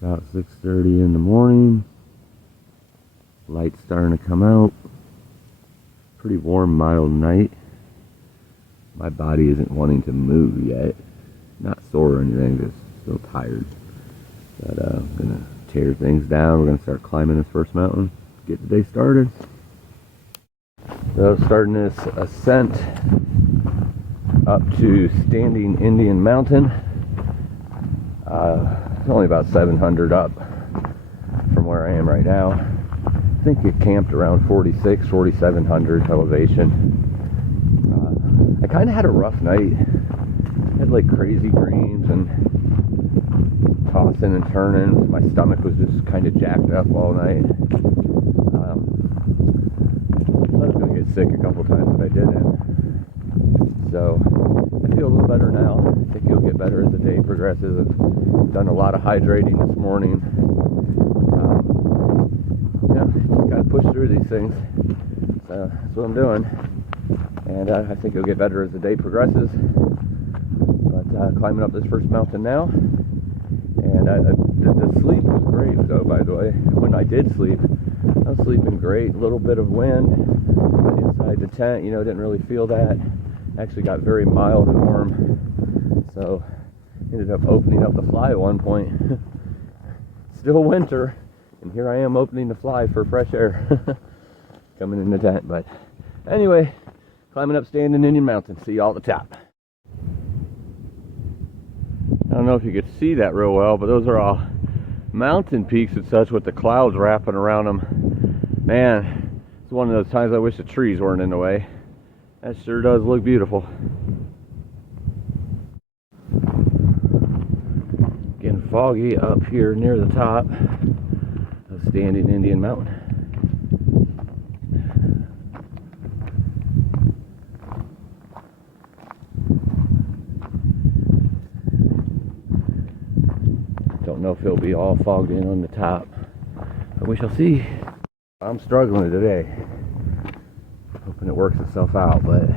About 6:30 in the morning. Light's starting to come out. Pretty warm, mild night. My body isn't wanting to move yet. Not sore or anything, just still tired. But I'm gonna tear things down. We're gonna start climbing this first mountain. Get the day started. So starting this ascent up to Standing Indian Mountain. It's only about 700 up from where I am right now. I think it camped around 4,700 elevation. I kind of had a rough night. I had like crazy dreams and tossing and turning. My stomach was just kind of jacked up all night. I was going to get sick a couple times, but I didn't. So I feel a little better now. I think it'll get better as the day progresses. I've done a lot of hydrating this morning. Just got to push through these things. So that's what I'm doing. And I think it'll get better as the day progresses. But climbing up this first mountain now. And the sleep was great, though, by the way. When I did sleep, I was sleeping great. A little bit of wind, but inside the tent, didn't really feel that. Actually got very mild and warm. So ended up opening up the fly at one point. Still winter, and here I am opening the fly for fresh air. Coming in the tent. But anyway, climbing up Standing Indian Mountain. See y'all at the top. I don't know if you could see that real well, but those are all mountain peaks and such with the clouds wrapping around them. Man, it's one of those times I wish the trees weren't in the way. That sure does look beautiful. Getting foggy up here near the top of Standing Indian Mountain. Don't know if it'll be all fogged in on the top, but we shall see. I'm struggling today. Hoping it works itself out, but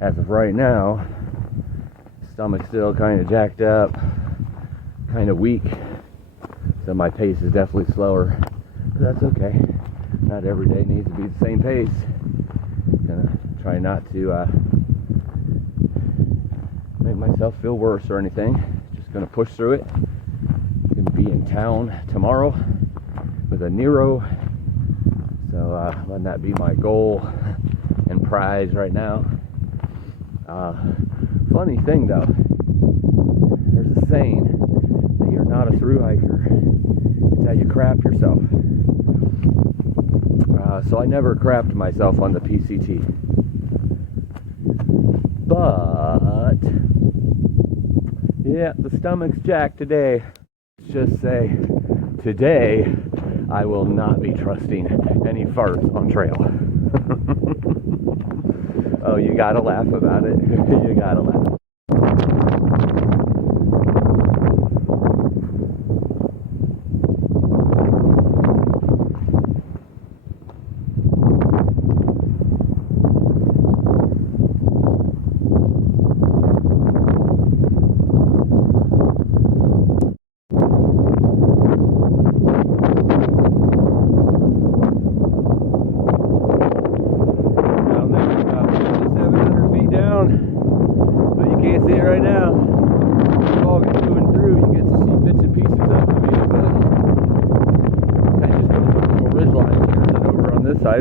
as of right now, stomach's still kind of jacked up, kind of weak, so my pace is definitely slower, but that's okay. Not every day needs to be the same pace. Gonna try not to make myself feel worse or anything. Just gonna push through it. Gonna be in town tomorrow with a Nero. So letting that be my goal and prize right now. Funny thing though, there's a saying that you're not a through hiker until you crap yourself. So I never crapped myself on the PCT. But yeah, the stomach's jacked today. Let's just say today I will not be trusting any farts on trail. Oh, you gotta laugh about it. You gotta laugh.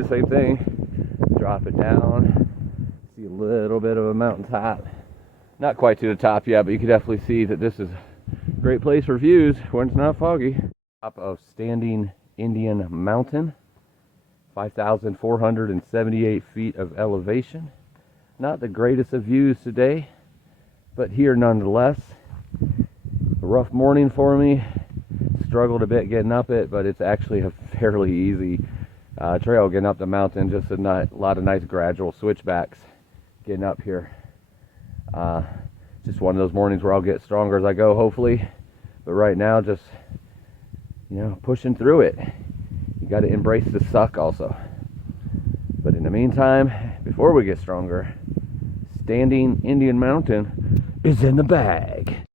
Same thing. Drop it down. See a little bit of a mountaintop. Not quite to the top yet, but you can definitely see that this is a great place for views when it's not foggy. Top of Standing Indian Mountain. 5,478 feet of elevation. Not the greatest of views today, but here nonetheless. A rough morning for me. Struggled a bit getting up it, but it's actually a fairly easy trail getting up the mountain. Just a lot of nice gradual switchbacks getting up here. Just one of those mornings where I'll get stronger as I go, hopefully. But right now, just pushing through it. You got to embrace the suck also. But in the meantime, before we get stronger, Standing Indian Mountain is in the bag.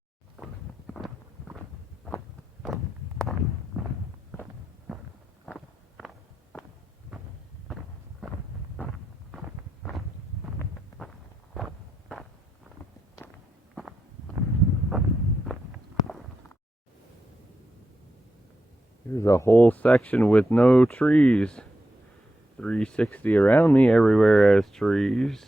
Here's a whole section with no trees. 360 around me, everywhere has trees.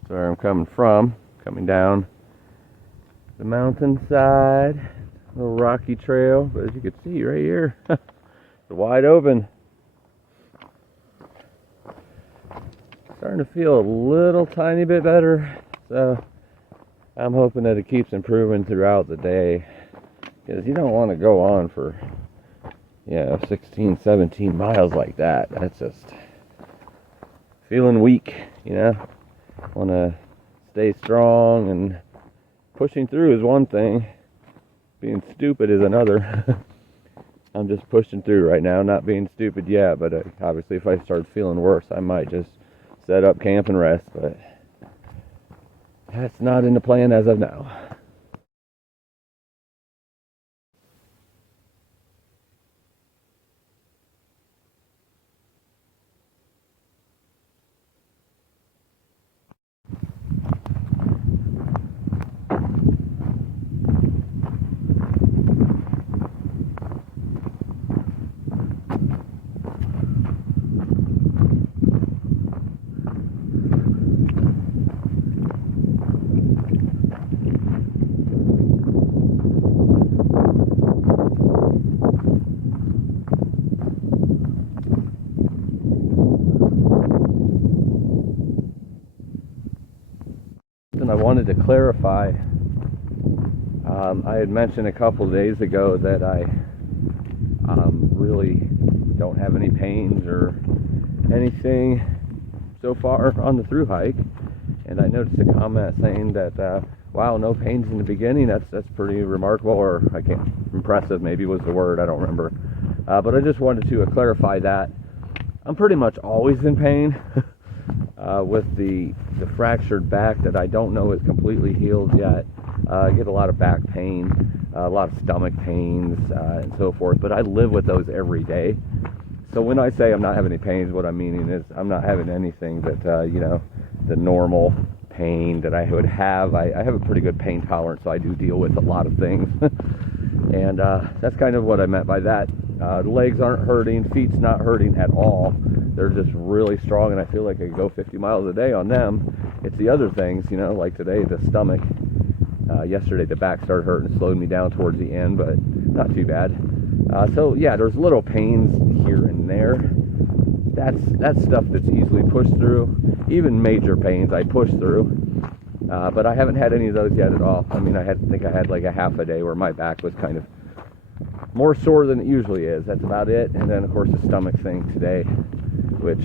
That's where I'm coming from, coming down the mountainside. Little rocky trail, but as you can see right here, it's wide open. Starting to feel a little tiny bit better, so I'm hoping that it keeps improving throughout the day, because you don't want to go on for 16, 17 miles like that. That's just feeling weak, want to stay strong, and pushing through is one thing, being stupid is another. I'm just pushing through right now, not being stupid yet, but obviously if I start feeling worse, I might just set up camp and rest, but that's not in the plan as of now. And I wanted to clarify, I had mentioned a couple days ago that I really don't have any pains or anything so far on the Thru-Hike, and I noticed a comment saying that wow, no pains in the beginning. That's pretty remarkable, or I can't, impressive maybe was the word, I don't remember, but I just wanted to clarify that I'm pretty much always in pain. With the fractured back that I don't know is completely healed yet. I get a lot of back pain, a lot of stomach pains, and so forth, but I live with those every day. So when I say I'm not having any pains, what I'm meaning is I'm not having anything that, the normal pain that I would have. I have a pretty good pain tolerance, so I do deal with a lot of things. And that's kind of what I meant by that. The legs aren't hurting, feet's not hurting at all. They're just really strong, and I feel like I could go 50 miles a day on them. It's the other things, like today, the stomach. Yesterday, the back started hurting, slowed me down towards the end, but not too bad. So yeah, there's little pains here and there. That's stuff that's easily pushed through. Even major pains I push through. But I haven't had any of those yet at all. I mean, I think I had like a half a day where my back was kind of more sore than it usually is. That's about it. And then, of course, the stomach thing today, which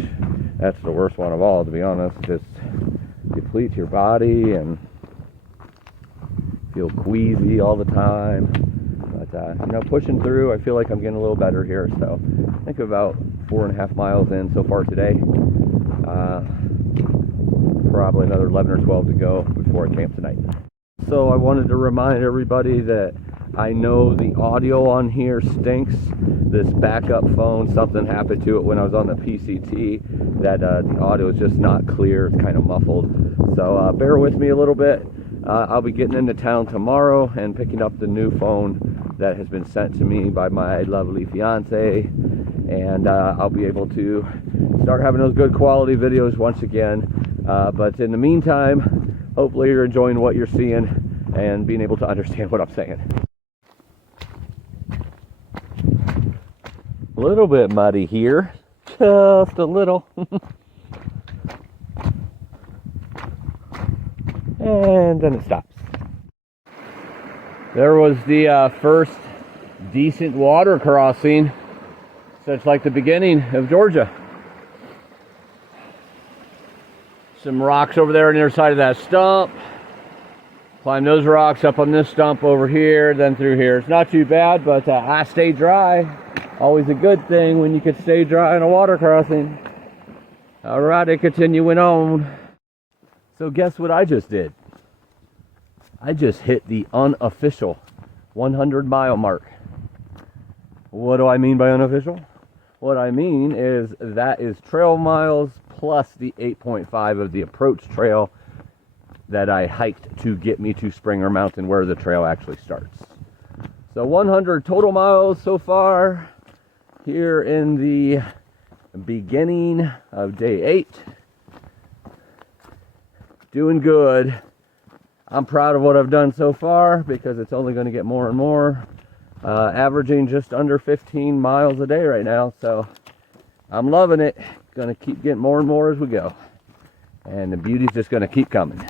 that's the worst one of all, to be honest. Just depletes your body and feel queasy all the time. But, pushing through, I feel like I'm getting a little better here. So I think about 4.5 miles in so far today. Probably another 11 or 12 to go before I camp tonight. So I wanted to remind everybody that I know the audio on here stinks. This backup phone, something happened to it when I was on the PCT, that the audio is just not clear. It's kind of muffled. So bear with me a little bit. I'll be getting into town tomorrow and picking up the new phone that has been sent to me by my lovely fiance. And I'll be able to start having those good quality videos once again. But in the meantime, hopefully you're enjoying what you're seeing and being able to understand what I'm saying. A little bit muddy here, just a little. And then it stops. There was the first decent water crossing since like the beginning of Georgia. Some rocks over there on the other side of that stump. Climb those rocks up on this stump over here, then through here. It's not too bad, but I stay dry. Always a good thing when you can stay dry in a water crossing. Alrighty, continuing on. So guess what I just did? I just hit the unofficial 100-mile mark. What do I mean by unofficial? What I mean is that is trail miles plus the 8.5 of the approach trail. that I hiked to get me to Springer Mountain where the trail actually starts. So 100 total miles so far here in the beginning of day 8. Doing good. I'm proud of what I've done so far because it's only going to get more and more. Averaging just under 15 miles a day right now, so I'm loving it. Gonna keep getting more and more as we go, and the beauty's just gonna keep coming.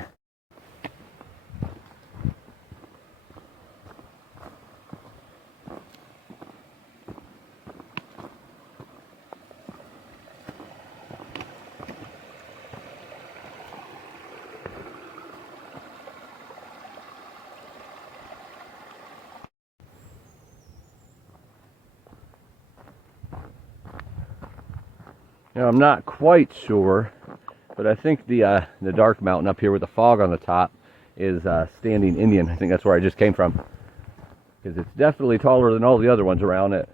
Now, I'm not quite sure, but I think the dark mountain up here with the fog on the top is Standing Indian. I think that's where I just came from, because it's definitely taller than all the other ones around it.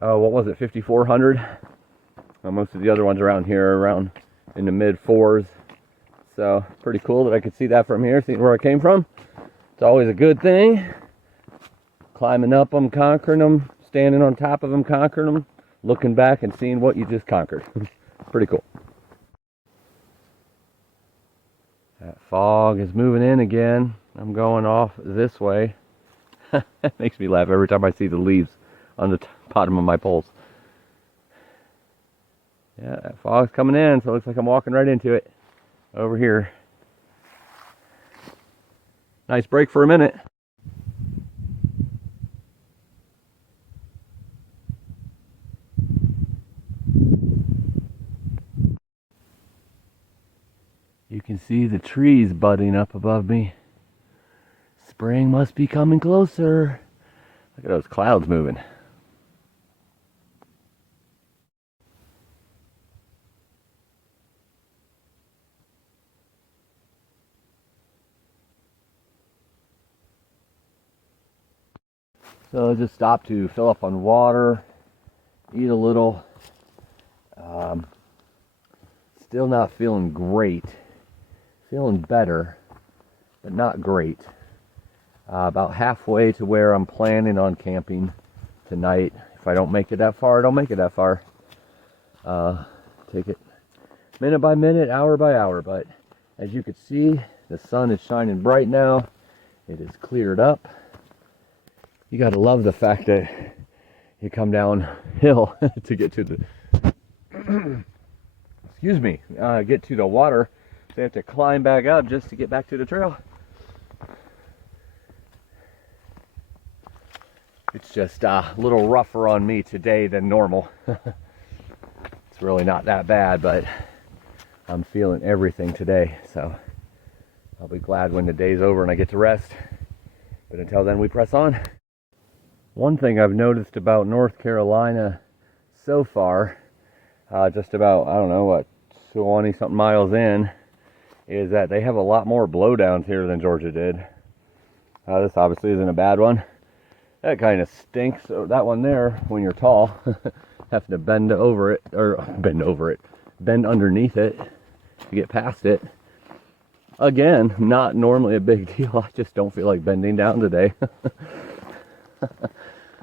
What was it, 5,400? Most of the other ones around here are around in the mid 4s. So pretty cool that I could see that from here, seeing where I came from. It's always a good thing. Climbing up them, conquering them, standing on top of them, conquering them, looking back and seeing what you just conquered. Pretty cool. That fog is moving in again. I'm going off this way. It makes me laugh every time I see the leaves on the bottom of my poles. Yeah, that fog's coming in, so it looks like I'm walking right into it over here. Nice break for a minute. You can see the trees budding up above me. Spring must be coming closer. Look at those clouds moving. So I just stopped to fill up on water, eat a little. Still not feeling great. Feeling better, but not great. About halfway to where I'm planning on camping tonight. If I don't make it that far, I don't make it that far. Take it minute by minute, hour by hour. But as you can see, the sun is shining bright now. It is cleared up. You gotta love the fact that you come downhill to get to the excuse me, get to the water. So you have to climb back up just to get back to the trail. It's just a little rougher on me today than normal. It's really not that bad, but I'm feeling everything today. So I'll be glad when the day's over and I get to rest. But until then, we press on. One thing I've noticed about North Carolina so far, just about, I don't know, what, 20 something miles in, is that they have a lot more blowdowns here than Georgia did. This obviously isn't a bad one. That kind of stinks. So that one there, when you're tall, having to bend underneath it to get past it. Again, not normally a big deal. I just don't feel like bending down today.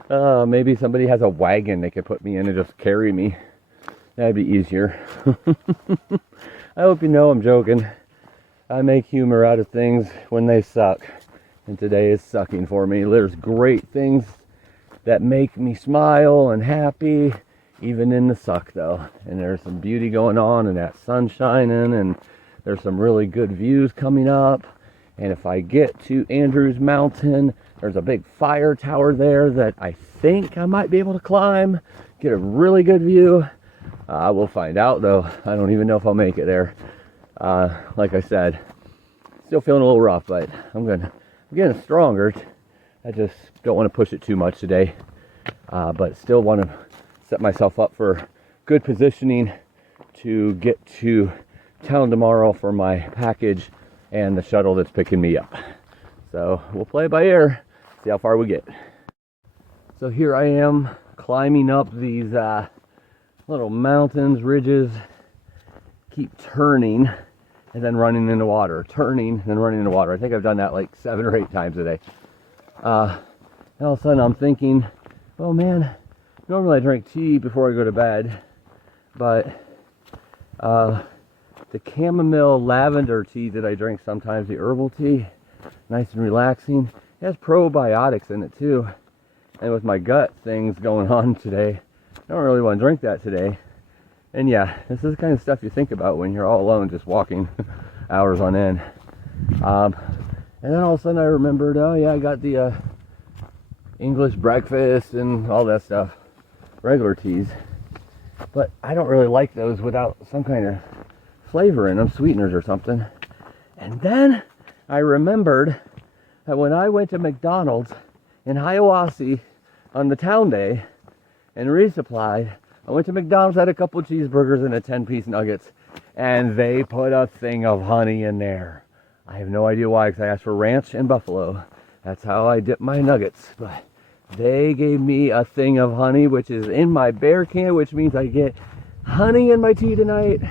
Maybe somebody has a wagon they could put me in and just carry me. That'd be easier. I hope you know I'm joking. I make humor out of things when they suck. And today is sucking for me. There's great things that make me smile and happy, even in the suck though. And there's some beauty going on and that sun shining, and there's some really good views coming up. And if I get to Andrews Mountain, there's a big fire tower there that I think I might be able to climb, get a really good view. I will find out though. I don't even know if I'll make it there. Like I said, still feeling a little rough, but I'm getting stronger. I just don't want to push it too much today, but still want to set myself up for good positioning to get to town tomorrow for my package and the shuttle that's picking me up. So we'll play it by ear, see how far we get. So here I am climbing up these little mountains, ridges, keep turning, and then running into water, turning and then running into water. I think I've done that like 7 or 8 times a day. And all of a sudden I'm thinking, oh man, normally I drink tea before I go to bed, but the chamomile lavender tea that I drink sometimes, the herbal tea, nice and relaxing. It has probiotics in it too. And with my gut things going on today, I don't really want to drink that today. And yeah, this is the kind of stuff you think about when you're all alone just walking hours on end. And then all of a sudden I remembered, oh yeah, I got the English breakfast and all that stuff, regular teas. But I don't really like those without some kind of flavor in them, sweeteners or something. And then I remembered that when I went to McDonald's in Hiawassee on the town day and resupplied, I went to McDonald's, had a couple cheeseburgers and a 10-piece nuggets, and they put a thing of honey in there. I have no idea why, because I asked for ranch and buffalo. That's how I dip my nuggets. But they gave me a thing of honey, which is in my bear can, which means I get honey in my tea tonight.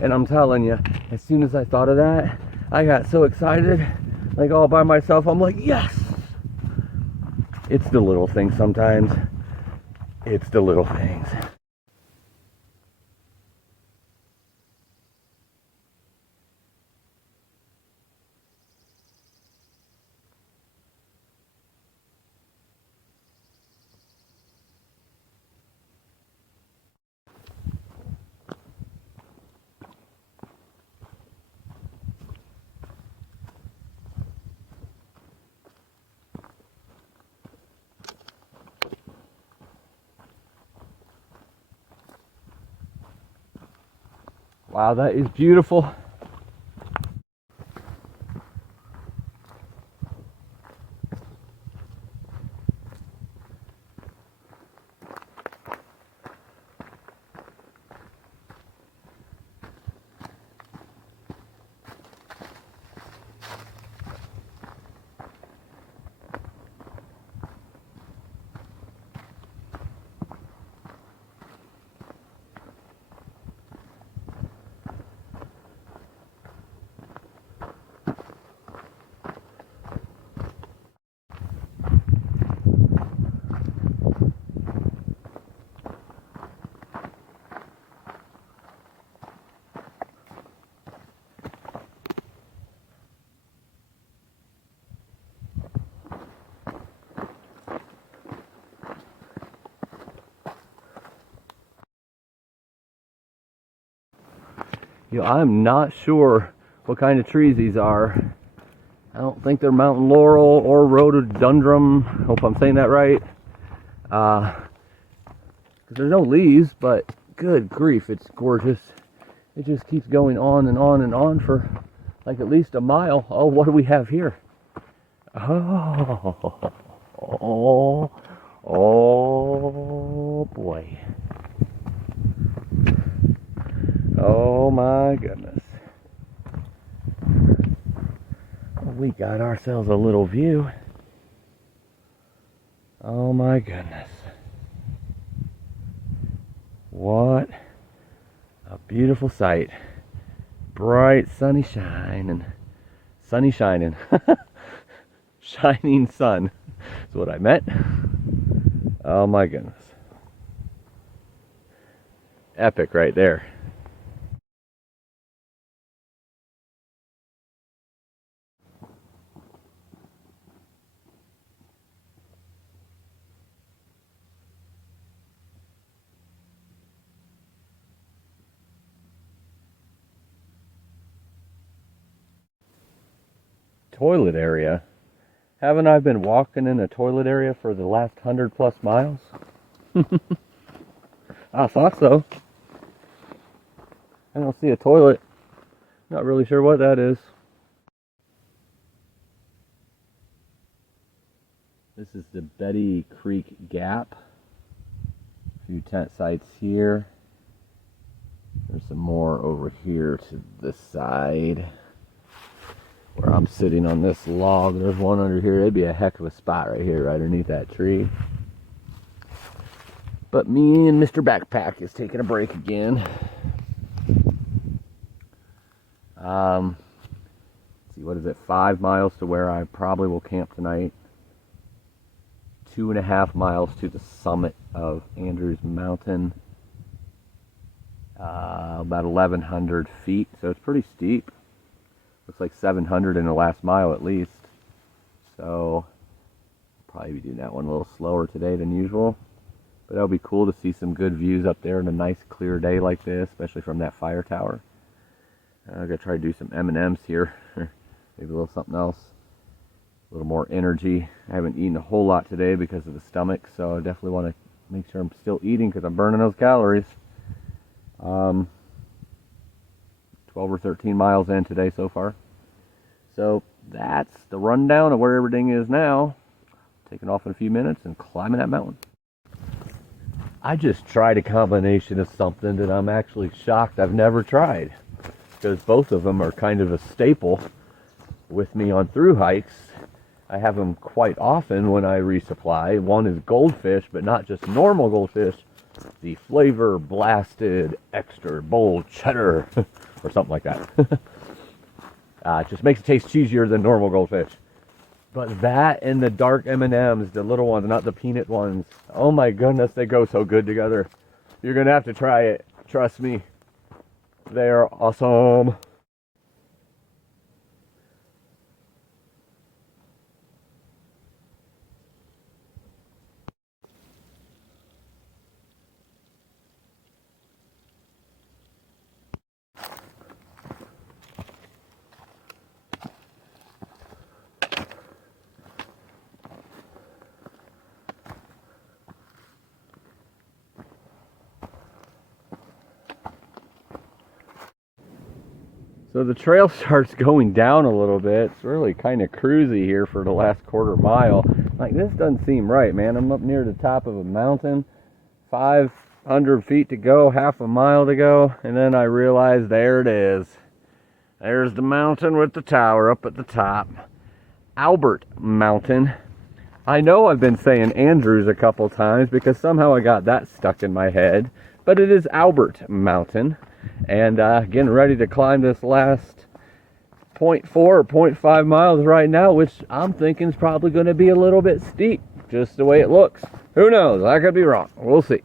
And I'm telling you, as soon as I thought of that, I got so excited, like all by myself. I'm like, yes! It's the little things sometimes. It's the little things. Wow, that is beautiful. You know, I'm not sure what kind of trees these are. I don't think they're mountain laurel or rhododendron. Hope I'm saying that right. There's no leaves, but good grief, it's gorgeous. It just keeps going on and on and on for like at least a mile. Oh, what do we have here? Oh boy. Oh my goodness. We got ourselves a little view. Oh my goodness. What a beautiful sight. Bright sunny shining. Sunny shining. Shining sun is what I meant. Oh my goodness. Epic right there. Toilet area. Haven't I been walking in a toilet area for the last 100+ miles? I thought so. I don't see a toilet. Not really sure what that is. This is the Betty Creek Gap. A few tent sites here. There's some more over here to the side. Where I'm sitting on this log, there's one under here. It'd be a heck of a spot right here, right underneath that tree. But me and Mr. Backpack is taking a break again. Let's see, what is it? 5 miles to where I probably will camp tonight. 2.5 miles to the summit of Andrews Mountain. About 1,100 feet, so it's pretty steep. Looks like 700 in the last mile at least. So probably be doing that one a little slower today than usual. But it'll be cool to see some good views up there on a nice clear day like this, especially from that fire tower. I'm gonna try to do some M&Ms here, maybe a little something else, a little more energy. I haven't eaten a whole lot today because of the stomach, so I definitely want to make sure I'm still eating because I'm burning those calories. 12 or 13 miles in today so far. So that's the rundown of where everything is now. Taking off in a few minutes and climbing that mountain. I just tried a combination of something that I'm actually shocked I've never tried, because both of them are kind of a staple with me on through hikes. I have them quite often when I resupply. One is goldfish, but not just normal goldfish, the flavor blasted extra bold cheddar or something like that. It just makes it taste cheesier than normal goldfish. But that and the dark M&Ms, the little ones, not the peanut ones, oh my goodness, they go so good together. You're gonna have to try it, trust me. They are awesome. So the trail starts going down a little bit. It's really kind of cruisy here for the last quarter mile. Like, this doesn't seem right, man. I'm up near the top of a mountain, 500 feet to go, half a mile to go, and then I realize there it is. There's the mountain with the tower up at the top. Albert Mountain. I know I've been saying Andrews a couple times because somehow I got that stuck in my head, but it is Albert Mountain. And getting ready to climb this last 0.4 or 0.5 miles right now, which I'm thinking is probably going to be a little bit steep, just the way it looks. Who knows? I could be wrong. We'll see.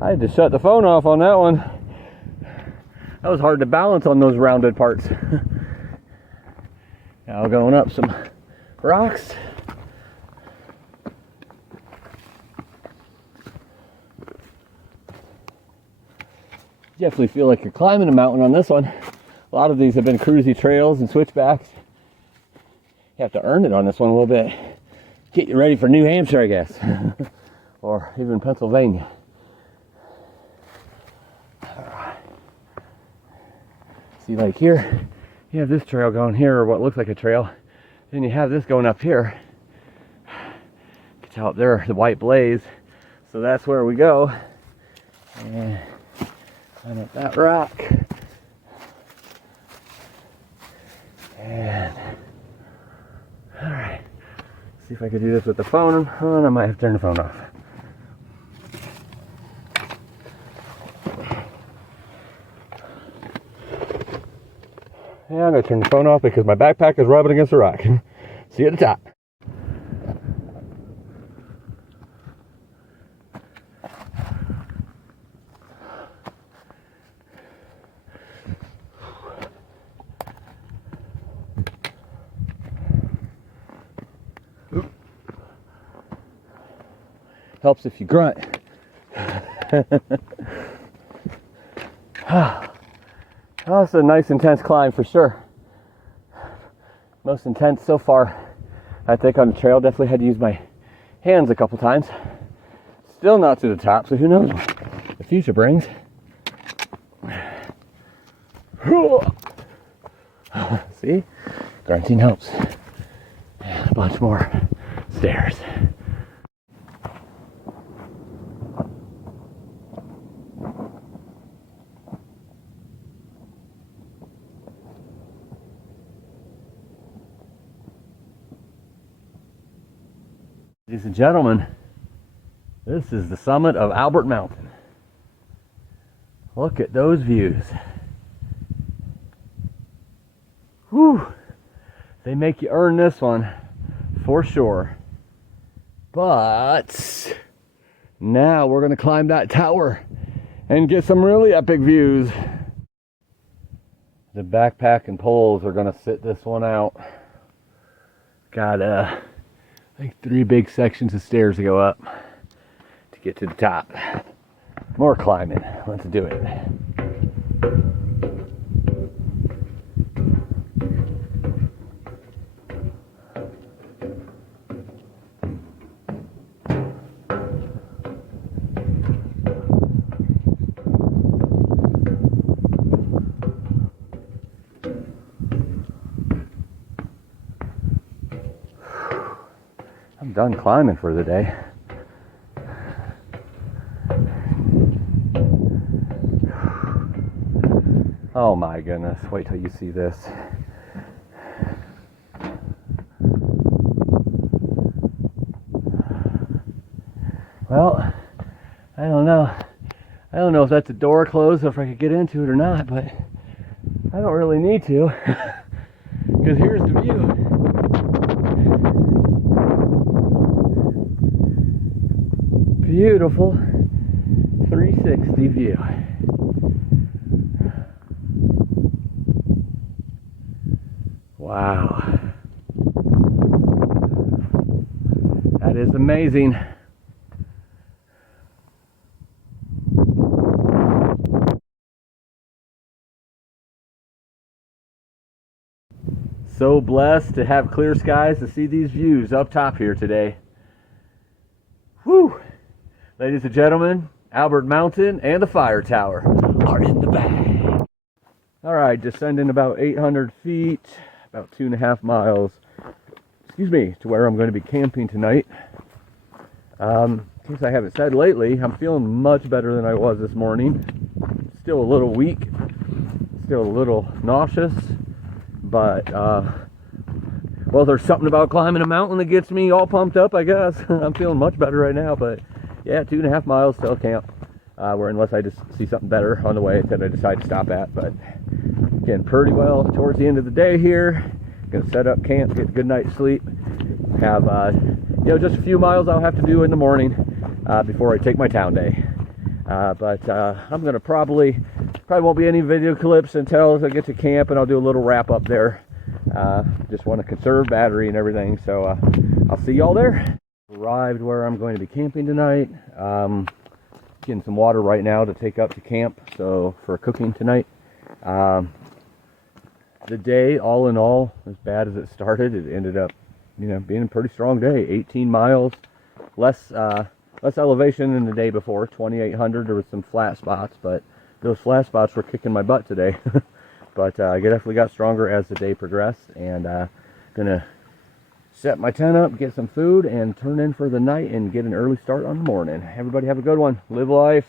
I had to shut the phone off on that one. That was hard to balance on those rounded parts. Now going up some rocks. Definitely feel like you're climbing a mountain on this one. A lot of these have been cruisy trails and switchbacks. You have to earn it on this one a little bit. Get you ready for New Hampshire, I guess. Or even Pennsylvania. See, like here, you have this trail going here, or what looks like a trail. Then you have this going up here. You can tell up there, the white blaze. So that's where we go. And climb up that rock. And, all right. See if I can do this with the phone on. I might have to turn the phone off. Yeah, I'm going to turn the phone off because my backpack is rubbing against the rock. See you at the top. Helps if you grunt. Oh, it's a nice intense climb for sure. Most intense so far, I think, on the trail. Definitely had to use my hands a couple times. Still not to the top, so who knows what the future brings. See? Grunting helps. And a bunch more stairs. Ladies and gentlemen, this is the summit of Albert Mountain. Look at those views. Whew. They make you earn this one for sure. But now we're going to climb that tower and get some really epic views. The backpack and poles are going to sit this one out. Got I think 3 big sections of stairs to go up to get to the top. More climbing. Let's do it. I'm done climbing for the day. Oh my goodness, wait till you see this. Well, I don't know. I don't know if that's a door closed or if I could get into it or not, but I don't really need to. Because here's the view. Beautiful 360 view. Wow. That is amazing. So blessed to have clear skies to see these views up top here today. Whew. Ladies and gentlemen, Albert Mountain and the fire tower are in the bag. All right, descending about 800 feet, about 2.5 miles, excuse me, to where I'm going to be camping tonight. In case I haven't said lately, I'm feeling much better than I was this morning. Still a little weak, still a little nauseous, but, well, there's something about climbing a mountain that gets me all pumped up, I guess. I'm feeling much better right now, but yeah, 2.5 miles till camp, where unless I just see something better on the way that I decide to stop at. But getting pretty well towards the end of the day here. Gonna set up camp, get a good night's sleep. Have just a few miles I'll have to do in the morning before I take my town day. But I'm gonna probably won't be any video clips until I get to camp, and I'll do a little wrap up there. Just want to conserve battery and everything, so I'll see y'all there. Arrived where I'm going to be camping tonight. Getting some water right now to take up to camp, so for cooking tonight. The day, all in all, as bad as it started, it ended up, being a pretty strong day. 18 miles, less elevation than the day before. 2,800. There was some flat spots, but those flat spots were kicking my butt today. But I definitely got stronger as the day progressed, and gonna set my tent up, get some food, and turn in for the night and get an early start on the morning. Everybody have a good one. Live life.